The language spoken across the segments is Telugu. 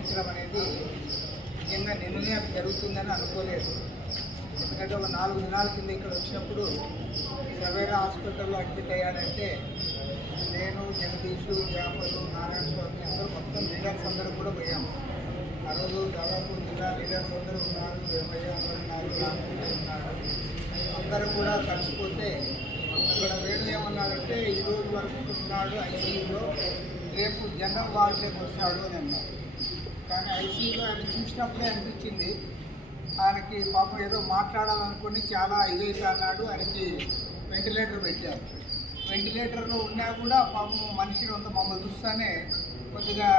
మరణించడం అనేది నిజంగా నిన్ననే అది జరుగుతుందని అనుకోలేదు. ఎందుకంటే ఒక నాలుగు దినాల కింద ఇక్కడ వచ్చినప్పుడు సవేరా హాస్పిటల్లో అడ్మిట్ అయ్యాడంటే నేను జగదీషు జాఫరు నారాయణ స్వామి అందరూ మొత్తం లీడర్స్ అందరూ కూడా పోయాము ఆ రోజు దాదాపు జిల్లా లీడర్స్ అందరూ ఉన్నారు. ఇరవై అందరూ ఉన్నారు. ఉన్నారు. అందరూ కూడా కలిసిపోతే అక్కడ వేణు ఏమన్నారంటే ఈ రోజు వరకు ఉన్నాడు ఐసీయూలో రేపు జనరల్ వార్డులోకి వస్తాడు అని అన్నారు. కానీ ఐసీయూలో ఆయన చూసినప్పుడే అనిపించింది. ఆయనకి పాపం ఏదో మాట్లాడాలనుకుని చాలా ఇదైతే అన్నాడు ఆయనకి వెంటిలేటర్ పెట్టారు. వెంటిలేటర్లో ఉన్నా కూడా పాపం మనిషిని అంత మమ్మల్ని చూస్తానే కొద్దిగా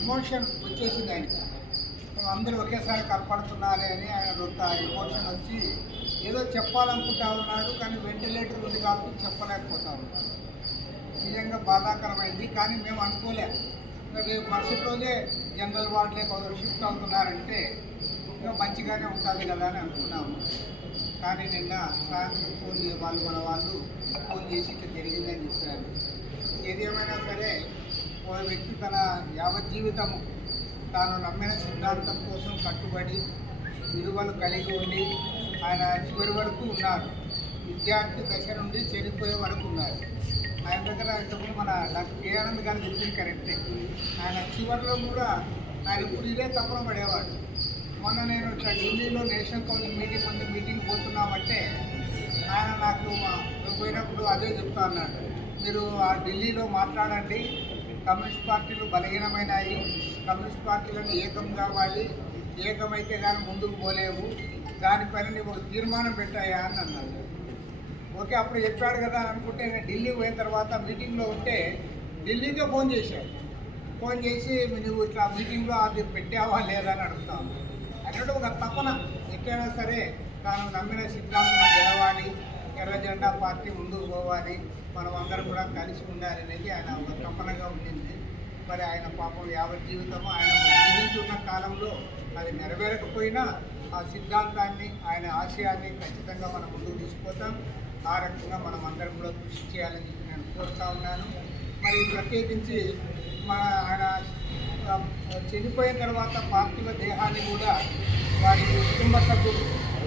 ఎమోషన్ వచ్చేసింది ఆయనకి. అందరూ ఒకేసారి కనపడుతున్నారే అని ఆయన కొంత ఎమోషన్ వచ్చి ఏదో చెప్పాలనుకుంటా ఉన్నాడు కానీ వెంటిలేటర్ ఉంది కాబట్టి చెప్పలేకపోతా ఉన్నాడు. నిజంగా బాధాకరమైంది కానీ మేము అనుకోలేము రేపు మరుసటి రోజే జనరల్ వార్డులే కొందరు షిఫ్ట్ అవుతున్నారంటే ఇంకా మంచిగానే ఉంటుంది కదా అని అనుకున్నాము. కానీ నిన్న సాయంత్రం ఫోన్ వాళ్ళు మన వాళ్ళు ఫోన్ చేసి ఇట్లా జరిగిందని చెప్పారు. ఏది ఏమైనా సరే ఓ వ్యక్తి తన యావజ్జీవితము తాను నమ్మిన సిద్ధాంతం కోసం కట్టుబడి విలువలు కలిగి ఉండి ఆయన చివరి వరకు ఉన్నారు. విద్యార్థి దశ నుండి చనిపోయే వరకు ఉన్నారు. ఆయన దగ్గర ఇంతకుముందు మన డాక్టర్ కే ఆనంద్ గారు చెప్పింది కరెక్టే. ఆయన చివరిలో కూడా ఆయన ఇప్పుడు ఇదే తప్పన పడేవాడు. మొన్న నేను ఇట్లా ఢిల్లీలో నేషనల్ కౌన్సిల్ మీటింగ్ ముందు మీటింగ్ పోతున్నామంటే ఆయన నాకు మా- పోయినప్పుడు అదే చెప్తా అన్నాడు. మీరు ఆ ఢిల్లీలో మాట్లాడండి. కమ్యూనిస్ట్ పార్టీలు బలహీనమైనాయి. కమ్యూనిస్ట్ పార్టీలను ఏకం కావాలి. ఏకమైతే కానీ ముందుకు పోలేవు. దానిపైన నీవు ఒక తీర్మానం పెట్టాయా అని అన్నాడు. ఓకే అప్పుడు చెప్పాడు కదా అనుకుంటే నేను ఢిల్లీ పోయిన తర్వాత మీటింగ్లో ఉంటే ఢిల్లీకే ఫోన్ చేశాడు. ఫోన్ చేసి నువ్వు ఇట్లా మీటింగ్లో అది పెట్టావా లేదా అని అడుగుతాను అన్నట్టు ఒక తపన. ఎక్కడైనా సరే తాను నమ్మిన సిద్ధాంతం గెలవాలి ఎర్ర జెండా పార్టీ ముందుకు పోవాలి మనం అందరం కూడా కలిసి ఉండాలి అనేది ఆయన ఒక తపనగా ఉండింది. మరి ఆయన పాపం యావత్ జీవితము ఆయన జీవించున్న కాలంలో అది నెరవేరకపోయినా ఆ సిద్ధాంతాన్ని ఆయన ఆశయాన్ని ఖచ్చితంగా మనం ముందుకు తీసుకుపోతాం. ఆ రకంగా మనం అందరం కూడా కృషి చేయాలని చెప్పి నేను కోరుతా ఉన్నాను. మరి ప్రత్యేకించి మన ఆయన చనిపోయిన తర్వాత పార్థివ దేహాన్ని కూడా వారి కుటుంబ సభ్యులు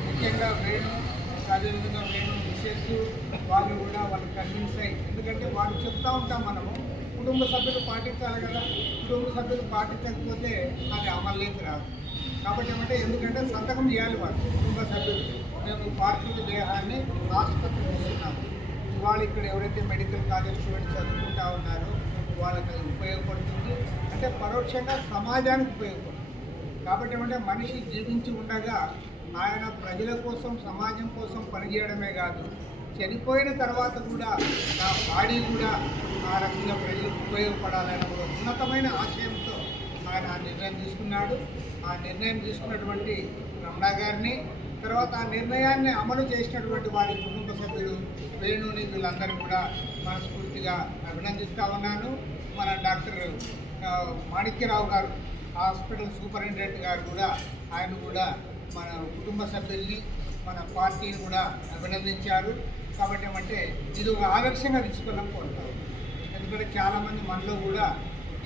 ముఖ్యంగా వేణు అదేవిధంగా వేణు మిసెస్ వాళ్ళు కూడా వాళ్ళు కన్విన్స్ అయ్యి ఎందుకంటే వాళ్ళు చెప్తా ఉంటాం మనము కుటుంబ సభ్యులు పాటించాలి కదా. కుటుంబ సభ్యులు పాటించకపోతే అది అమల్లోకి రాదు. కాబట్టి ఏమంటే ఎందుకంటే సంతకం చేయాలి వాళ్ళు కుటుంబ సభ్యులు. మేము పార్థివ దేహాన్ని ఆసుపత్రికి ఇస్తున్నాము ఇవాళ ఇక్కడ ఎవరైతే మెడికల్ కాలేజ్ స్టూడెంట్స్ చదువుకుంటా ఉన్నారో వాళ్ళకి అది ఉపయోగపడుతుంది. అంటే పరోక్షంగా సమాజానికి ఉపయోగపడుతుంది. కాబట్టి ఏమంటే మనిషి జీవించి ఉండగా ఆయన ప్రజల కోసం సమాజం కోసం పనిచేయడమే కాదు చనిపోయిన తర్వాత కూడా నా బాడీ కూడా ఆ రకంగా ప్రజలకు ఉపయోగపడాలనే ఒక ఉన్నతమైన ఆశయంతో ఆయన ఆ నిర్ణయం తీసుకున్నాడు. ఆ నిర్ణయం తీసుకున్నటువంటి రమణ గారిని తర్వాత ఆ నిర్ణయాన్ని అమలు చేసినటువంటి వారి కుటుంబ సభ్యులు వేణుని వీళ్ళందరూ కూడా మనస్ఫూర్తిగా అభినందిస్తూ ఉన్నాను. మన డాక్టర్ మాణిక్యరావు గారు హాస్పిటల్ సూపరింటెండెంట్ గారు కూడా ఆయన కూడా మన కుటుంబ సభ్యుల్ని మన పార్టీని కూడా అభినందించారు. కాబట్టి ఏమంటే ఇది ఒక ఆదర్శంగా తీసుకున్నాం కోరుతారు. ఎందుకంటే చాలామంది మనలో కూడా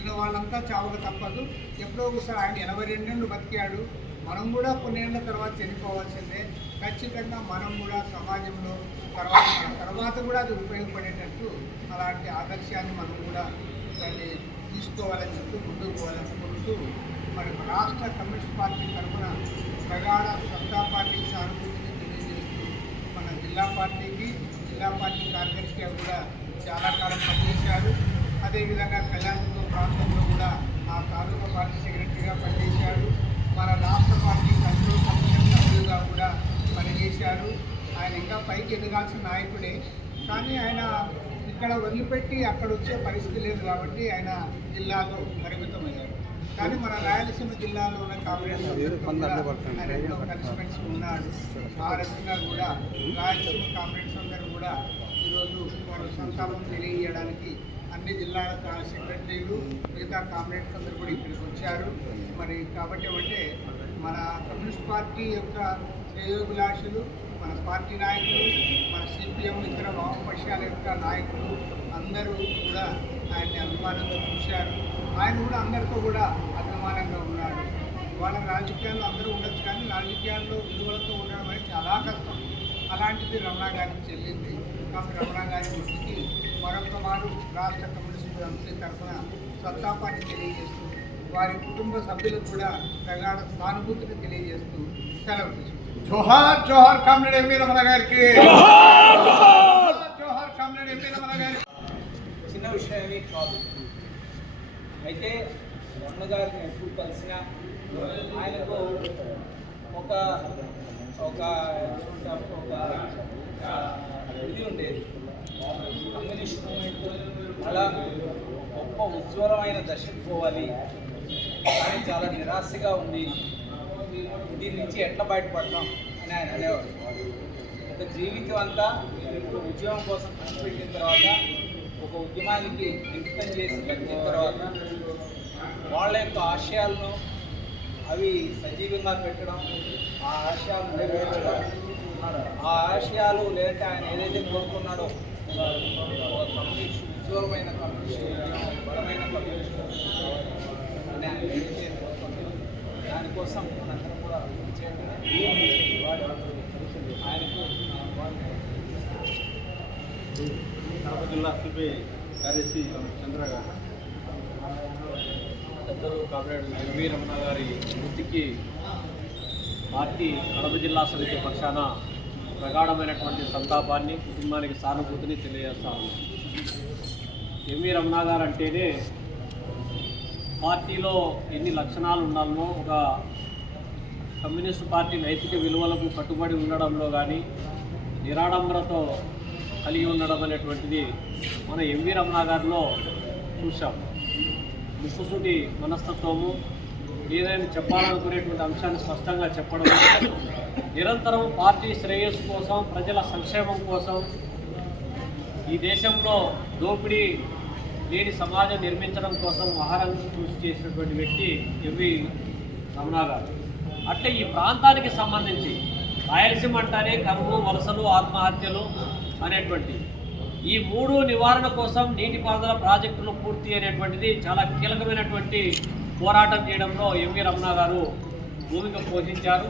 ఇక వాళ్ళంతా చావక తప్పదు. ఎప్పుడో ఒకసారి ఆయన ఎనభై రెండేళ్ళు బతికాడు. మనం కూడా కొన్నేళ్ళ తర్వాత చనిపోవాల్సిందే. ఖచ్చితంగా మనం కూడా సమాజంలో తర్వాత తర్వాత కూడా అది ఉపయోగపడేటట్టు అలాంటి ఆదర్శాన్ని మనం కూడా దాన్ని తీసుకోవాలని చెప్తూ ముందుకు పోవాలనుకుంటూ మరి రాష్ట్ర కమ్యూనిస్ట్ పార్టీ తరఫున ప్రగాఢ సత్తా పార్టీ సానుభూతిని తెలియజేస్తూ మన జిల్లా పార్టీకి జిల్లా పార్టీ కార్యదర్శిగా కూడా చాలా కాలం పనిచేశారు అదేవిధంగా కళ్యాణదుర్గం ప్రాంతంలో కూడా ఆ తాలూకా పార్టీ సెక్రటరీగా పనిచేశారు మన రాష్ట్ర పార్టీ కంట్రోల్ కమిషన్ సభ్యులుగా కూడా పనిచేశారు ఆయన ఇంకా పైకి ఎదగాల్సిన నాయకుడే. కానీ ఆయన ఇక్కడ వదిలిపెట్టి అక్కడ వచ్చే పరిస్థితి లేదు కాబట్టి ఆయన జిల్లాలో పరిమితమయ్యారు కానీ మన రాయలసీమ జిల్లాలో ఉన్న కాంగ్రెస్ కలిసిమెలిసి ఉన్నాడు. ఆ రకంగా కూడా రాయలసీమ కాంగ్రెస్ అందరూ కూడా ఈరోజు వారు సంతాపం తెలియజేయడానికి అన్ని జిల్లాల సెక్రటరీలు మిగతా కాంగ్రెస్ అందరూ కూడా ఇక్కడికి వచ్చారు. మరి కాబట్టి అంటే మన కమ్యూనిస్ట్ పార్టీ యొక్క శ్రేయోభిలాషులు మన పార్టీ నాయకులు మన సిపిఎం ఇతర వామపక్షాల యొక్క నాయకులు అందరూ కూడా ఆయన్ని అభిమానంగా చూశారు. ఆయన కూడా అందరితో కూడా అభిమానంగా ఉన్నాడు. వాళ్ళ రాజకీయాల్లో అందరూ ఉండొచ్చు కానీ రాజకీయాల్లో విలువలతో ఉండడం అనేది చాలా కష్టం. అలాంటిది రమణ గారికి చెల్లింది. కాబట్టి రమణ గారి దృష్టికి మరొక మారు రాష్ట్ర కమ్యూనిస్ట్ సమితి తరఫున సత్తాపాన్ని తెలియజేస్తూ వారి కుటుంబ సభ్యులకు కూడా ప్రగాఢ సానుభూతిని తెలియజేస్తూ సెలవు తీసుకుంటారు జోహార్ జోహార్ కామ్రేడ్ ఎంపీ రమణ గారికి. జోహార్ కామ్రేడ్ ఎంపీ రమణ గారికి. చిన్న విషయం ఏమీ కాదు. అయితే రమణ గారిని ఎప్పుడు కలిసినా ఆయనకు ఒక ఒక ఒక ఇది ఉండేది. Communist movement. అలా గొప్ప ఉజ్వలమైన దశకు పోవాలి. కానీ చాలా నిరాశగా ఉంది దీని నుంచి ఎట్లా బయటపడతాం అని ఆయన అనేవాడు. ఒక జీవితం అంతా ఒక ఉద్యోగం కోసం కష్టపెట్టిన తర్వాత ఒక ఉద్యమానికి అంకితం చేసి పెట్టిన తర్వాత వాళ్ళ యొక్క ఆశయాలను అవి సజీవంగా పెట్టడం ఆ ఆశయాలు నెరవేర్చడం ఆ ఆశయాలు లేదంటే ఆయన ఏదైతే కోరుకున్నాడో ఒక కమ్యూనిస్ట్ ఉజ్వలమైన కమ్యూనిస్ట్ బలమైన కమ్యూనిస్ట్ అని ఆయన ఏదైతే కోసం మనందరం కూడా ఆయనకు కడప జిల్లా సిపిఐ కార్యదర్శి చంద్ర గారు. పెద్దలు కామ్రేడ్ ఎల్వి రమణ గారి మృతికి పార్టీ కడప జిల్లా సమితి పక్షాన ప్రగాఢమైనటువంటి సంతాపాన్ని కుటుంబానికి సానుభూతిని తెలియజేస్తాము ఉన్నాం. ఎంవి రమణ గారు అంటేనే పార్టీలో ఎన్ని లక్షణాలు ఉండాలనో ఒక కమ్యూనిస్టు పార్టీ నైతిక విలువలకు కట్టుబడి ఉండడంలో కానీ నిరాడంబరతో కలిగి ఉండడం అనేటువంటిది మన ఎంవి రమణ గారిలో చూసాం ముసుసూటి మనస్తత్వము ఏదైనా చెప్పాలనుకునేటువంటి అంశాన్ని స్పష్టంగా చెప్పడం నిరంతరం పార్టీ శ్రేయస్సు కోసం ప్రజల సంక్షేమం కోసం ఈ దేశంలో దోపిడీ నేటి సమాజం నిర్మించడం కోసం ఆహారంగా కృషి చేసినటువంటి వ్యక్తి ఎంవి రమణ గారు అట్లే ఈ ప్రాంతానికి సంబంధించి రాయలసీమ అంటానే కరువు వలసలు ఆత్మహత్యలు అనేటువంటి ఈ మూడు నివారణ కోసం నీటిపారుదల ప్రాజెక్టులు పూర్తి అనేటువంటిది చాలా కీలకమైనటువంటి పోరాటం చేయడంలో ఎంవి రమణ గారు భూమిక పోషించారు.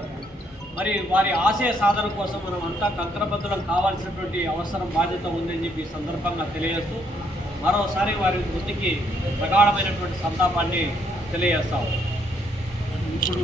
మరి వారి ఆశయ సాధన కోసం మనం అంతా కంకరబద్ధులం కావాల్సినటువంటి అవసరం బాధ్యత ఉందని చెప్పి సందర్భంగా తెలియజేస్తూ మరోసారి వారి వృత్తికి ప్రగాఢమైనటువంటి సంతాపాన్ని తెలియజేస్తాం. ఇప్పుడు